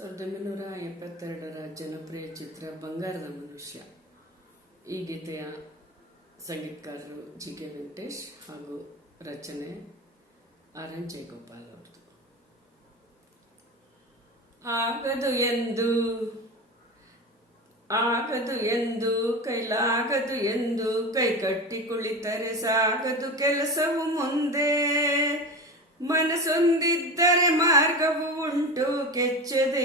1972ರ ಜನಪ್ರಿಯ ಚಿತ್ರ ಬಂಗಾರದ ಮನುಷ್ಯ. ಈ ಗೀತೆಯ ಸಂಗೀತಕಾರರು ಜಿ.ಕೆ. ವೆಂಕಟೇಶ್ ಹಾಗೂ ರಚನೆ ಆರ್.ಎನ್. ಜಯಗೋಪಾಲ್ ಅವರದು. ಆಗದು ಎಂದು ಕೈಲಾಗದು ಎಂದು ಕೈ ಕಟ್ಟಿ ಕುಳಿತರೆ ಸಾಗದು ಕೆಲಸವು ಮುಂದೆ. ಮನಸೊಂದಿದ್ದರೆ ಮಾರ್ಗವು ಉಂಟು, ಕೆಚ್ಚದೆ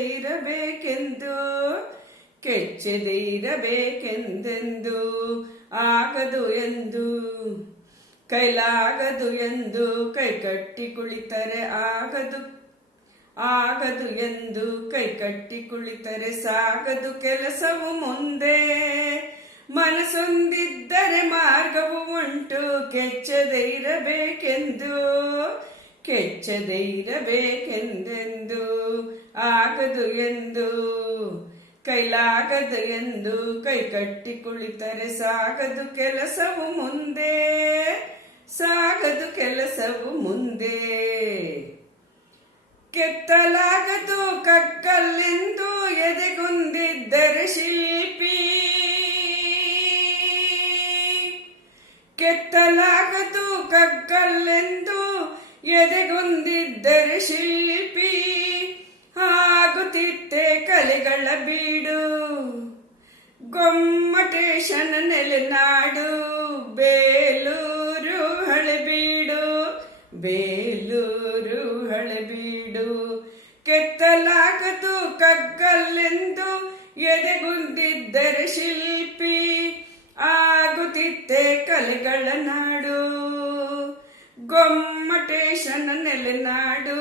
ಇರಬೇಕೆಂದೆಂದು. ಆಗದು ಎಂದು ಕೈಲಾಗದು ಎಂದು ಕೈ ಕಟ್ಟಿ ಕುಳಿತರೆ ಆಗದು ಎಂದು ಕೈ ಕಟ್ಟಿ ಕುಳಿತರೆ ಸಾಗದು ಕೆಲಸವು ಮುಂದೆ. ಮನಸೊಂದಿದ್ದರೆ ಮಾರ್ಗವು ಉಂಟು, ಕೆಚ್ಚದೆ ಇರಬೇಕೆಂದೆಂದು. ಆಗದು ಎಂದು ಕೈಲಾಗದು ಎಂದು ಕೈ ಕಟ್ಟಿ ಕುಳಿತರೆ ಸಾಗದು ಕೆಲಸವು ಮುಂದೆ. ಕೆತ್ತಲಾಗದು ಕಗ್ಗಲ್ಲೆಂದು ಎದೆಗುಂದಿದ್ದರೆ ಶಿಲ್ಪಿ. ಕೆತ್ತಲಾಗದು ಕಗ್ಗಲ್ಲೆಂದು ಎದೆಗುಂದಿದ್ದರೆ ಶಿಲ್ಪಿ. ಆಗುತ್ತಿತ್ತೆ ಕಲೆಗಳ ಬೀಡು, ಗೊಮ್ಮಟೇಶನ ನೆಲೆನಾಡು, ಬೇಲೂರು ಹಳೆಬೀಡು. ಕೆತ್ತಲಾಗದು ಕಗ್ಗಲ್ಲೆಂದು ಎದೆಗುಂದಿದ್ದರೆ ಶಿಲ್ಪಿ. ಆಗುತ್ತಿತ್ತೆ ಕಲೆಗಳ ನಾಡು, ಗೊಮ್ಮಟೇಶನ ನೆಲೆನಾಡು,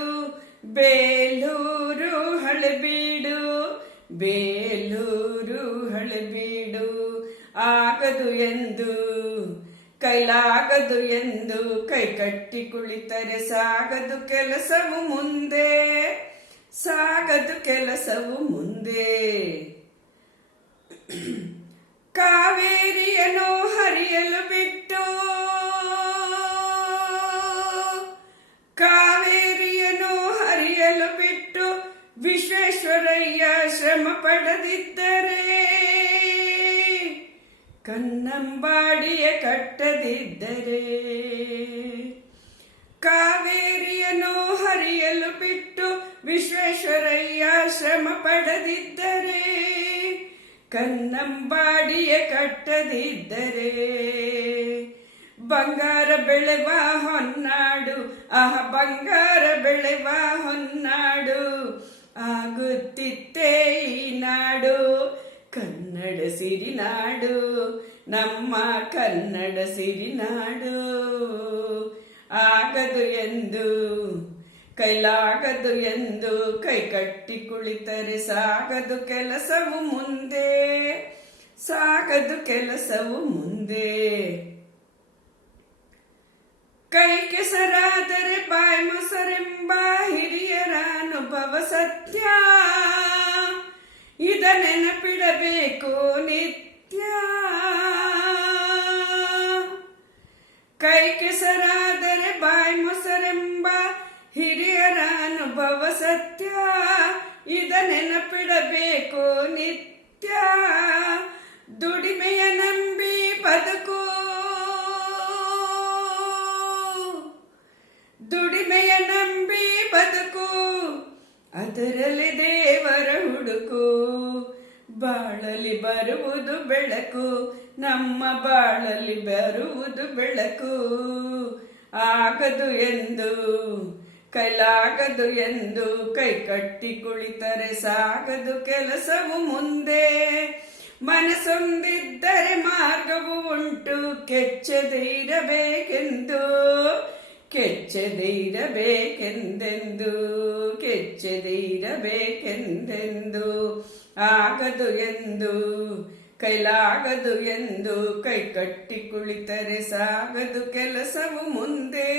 ಬೇಲೂರು ಹಳೆಬೀಡು. ಆಗದು ಎಂದು ಕೈಲಾಗದು ಎಂದು ಕೈ ಕಟ್ಟಿ ಕುಳಿತರೆ ಸಾಗದು ಕೆಲಸವು ಮುಂದೆ. ಕಾವೇರಿಯನ್ನು ಹರಿಯಲು ಬಿಟ್ಟು ವಿಶ್ವೇಶ್ವರಯ್ಯ ಶ್ರಮ ಪಡದಿದ್ದರೆ, ಕನ್ನಂಬಾಡಿಯ ಕಟ್ಟದಿದ್ದರೆ. ಕಾವೇರಿಯನ್ನು ಹರಿಯಲು ಬಿಟ್ಟು ವಿಶ್ವೇಶ್ವರಯ್ಯ ಶ್ರಮ ಪಡದಿದ್ದರೆ, ಕನ್ನಂಬಾಡಿಯ ಕಟ್ಟದಿದ್ದರೆ. ಬಂಗಾರ ಬೆಳೆವ ಹೊನ್ನಾಡು, ಬಂಗಾರ ಬೆಳೆವ ಹೊನ್ನಾಡು, ಆಗುತ್ತಿತ್ತೇ ಈ ನಾಡು ಕನ್ನಡ ಸಿರಿನಾಡು, ನಮ್ಮ ಕನ್ನಡ ಸಿರಿನಾಡು. ಆಗದು ಎಂದು ಕೈಲಾಗದು ಎಂದು ಕೈ ಕಟ್ಟಿ ಕುಳಿತರೆ ಸಾಗದು ಕೆಲಸವು ಮುಂದೆ. ಕೈ ಕೆಸರಾದರೆ ಬಾಯಿ ಮೊಸರೆಂಬ ಹಿರಿಯರ ಅನುಭವ ಸತ್ಯ, ಇದ ನೆನಪಿಡಬೇಕು ನಿತ್ಯ. ಕೈ ಕೆಸರಾದರೆ ಬಾಯಿ ಮೊಸರೆಂಬ ಹಿರಿಯರ ಅನುಭವ ಸತ್ಯ, ಇದ ನೆನಪಿಡಬೇಕು ನಿತ್ಯ. ದುಡಿಮೆಯ ನಂಬಿ ಬದುಕು, ಅದರಲ್ಲಿ ದೇವರ ಹುಡುಕು. ಬಾಳಲಿ ಬರುವುದು ಬೆಳಕು, ನಮ್ಮ ಬಾಳಲಿ ಬರುವುದು ಬೆಳಕು. ಆಗದು ಎಂದು ಕೈಲಾಗದು ಎಂದು ಕೈ ಕಟ್ಟಿ ಕುಳಿತರೆ ಸಾಗದು ಕೆಲಸವು ಮುಂದೆ. ಮನಸೊಂದಿದ್ದರೆ ಮಾರ್ಗವು ಉಂಟು, ಕೆಚ್ಚದೆ ಇರಬೇಕೆಂದೆಂದು. ಆಗದು ಎಂದು ಕೈಲಾಗದು ಎಂದು ಕೈ ಕಟ್ಟಿ ಕುಳಿತರೆ ಸಾಗದು ಕೆಲಸವು ಮುಂದೆ.